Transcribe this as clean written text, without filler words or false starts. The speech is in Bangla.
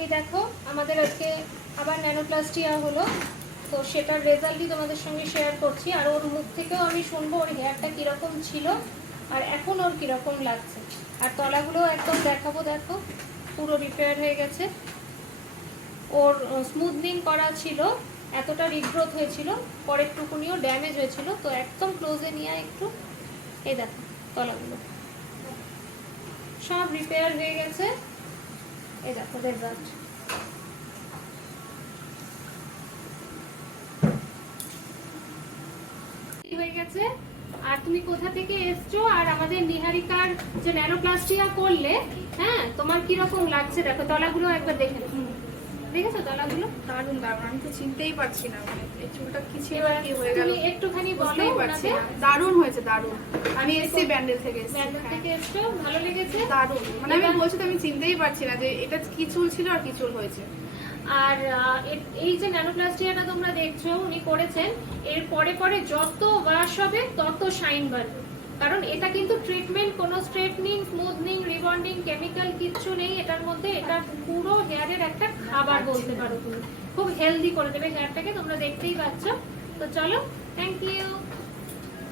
এই দেখো আমাদের আজকে আবার ন্যানোপ্লাস্টিয়া হলো, তো সেটার রেজাল্টই তোমাদের সঙ্গে শেয়ার করছি। আর ওর মুখ থেকেও আমি শুনবো ওর হেয়ারটা কীরকম ছিল আর এখন ওর কীরকম লাগছে। আর তলাগুলো একদম দেখাবো, দেখো পুরো রিপেয়ার হয়ে গেছে। ওর স্মুথনিং করা ছিল, এতটা রিগ্রোথ হয়েছিল, পরের টুকুনিও ড্যামেজ হয়েছিল, তো একদম ক্লোজে নিয়ে একটু এই দেখো তলাগুলো সব রিপেয়ার হয়ে গেছে। এই দেখো রেজাল্ট। হয়ে গেছে। আর তুমি কোথা থেকে এসছো আর আমাদের নিহারিকার যে ন্যানোপ্লাস্টিয়া করলে, হ্যাঁ তোমার কিরকম লাগছে দেখো, তলাগুলো একবার দেখে দেখেছো তলাগুলো? দারুণ দারুণ, আমি তো চিনতেই পারছি না এই চুলটা কি ছিল কি হয়ে গেল। তুমি একটুখানি বলো। দারুণ হয়েছে, দারুণ। আমি এসেছি ব্যান্ডেল থেকে, ব্যান্ডেল থেকে এসছো, ভালো লেগেছে? দারুণ, মানে আমি বলছি তো আমি চিনতেই পারছি না যে এটা কি চুল ছিল আর কি চুল হয়েছে। আর এই যে ন্যানোপ্লাস্টিয়াটা তোমরা দেখছো উনি করেছেন, এর পরে পরে যত ওয়াশ হবে তত শাইন বাড়বে। কারণ এটা কিন্তু ট্রিটমেন্ট, কোনো স্ট্রেটনিং, স্মুথনিং, রিবন্ডিং, কেমিক্যাল কিচ্ছু নেই এটার মধ্যে। এটা পুরো হেয়ারের একটা খাবার বলতে পারো তুমি, খুব হেলদি করে দেবে হেয়ারটাকে, তোমরা দেখতেই পাচ্ছ। তো চলো, থ্যাংক ইউ।